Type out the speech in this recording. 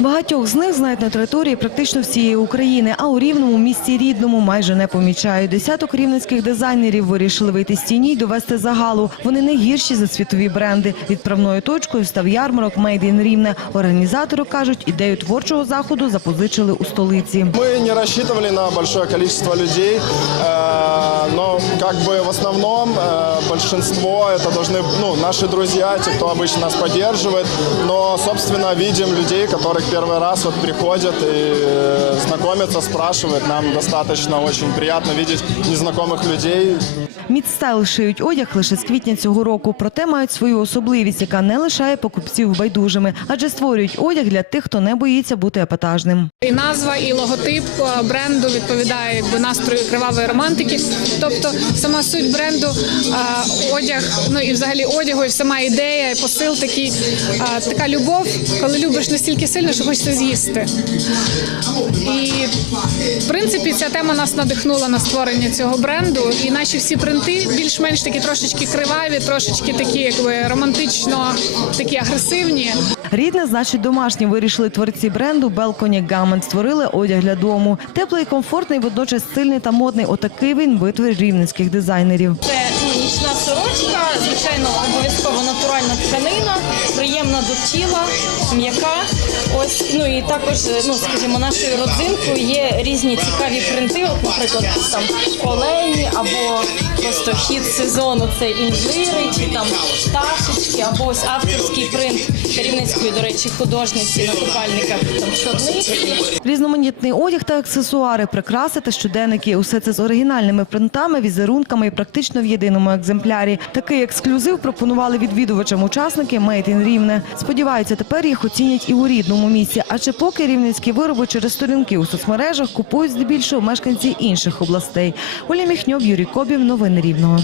Багатьох з них знають на території практично всієї України, а у рівному місті рідному майже не помічають. Десяток рівненських дизайнерів вирішили вийти з тіні й довести загалу. Вони не гірші за світові бренди. Відправною точкою став ярмарок «Made in Рівне. Організатори кажуть, ідею творчого заходу запозичили у столиці. Мы не рассчитывали на большое количество людей, э, но как бы в основном э, большинство это должны ну, наши друзья, те, кто обычно нас поддерживает. Но, собственно, видим людей, которых первый раз вот приходят и э, знакомятся, спрашивают. Нам достаточно очень приятно видеть незнакомых людей, Мідстайл шиють одяг лише з квітня цього року, проте мають свою особливість, яка не лишає покупців байдужими, адже створюють одяг для тих, хто не боїться бути епатажним. І назва, і логотип е, бренду відповідає якби, настрою кривавої романтики. Тобто сама суть бренду, одяг, ну і взагалі одягу, і сама ідея, і посил такий, така любов, коли любиш настільки сильно, що хочеться з'їсти. І в принципі ця тема нас надихнула на створення цього бренду. І наші всі принти більш-менш такі трошечки криваві, трошечки такі, якби романтично, такі агресивні. Рідне, значить, домашні вирішили творці бренду Белконі Гамент. Створили одяг для дому. Теплий, комфортний, водночас стильний та модний. Отакий він витвір рівненських дизайнерів. Це нічна сорочка, звичайно, обов'язково натуральна тканина, приємна до тіла, м'яка. Ось ну і також, ну скажімо, нашою родзинкою є різні цікаві принти. От, наприклад, там олені або просто хід сезону це інжири, чи там пташечки, або ось авторський принт рівненської, до речі, художниці на купальниках там чорниці. Різноманітний одяг та аксесуари, прикраси та щоденники. Усе це з оригінальними принтами, візерунками і практично в єдиному екземплярі. Такий ексклюзив пропонували відвідувачам учасники Made in Рівне. Сподіваються, тепер їх оцінять і у рідному місці. Адже поки рівненські вироби через сторінки у соцмережах купують здебільшого мешканці інших областей. Оля Міхньов, Юрій Кобів. Новини Рівного.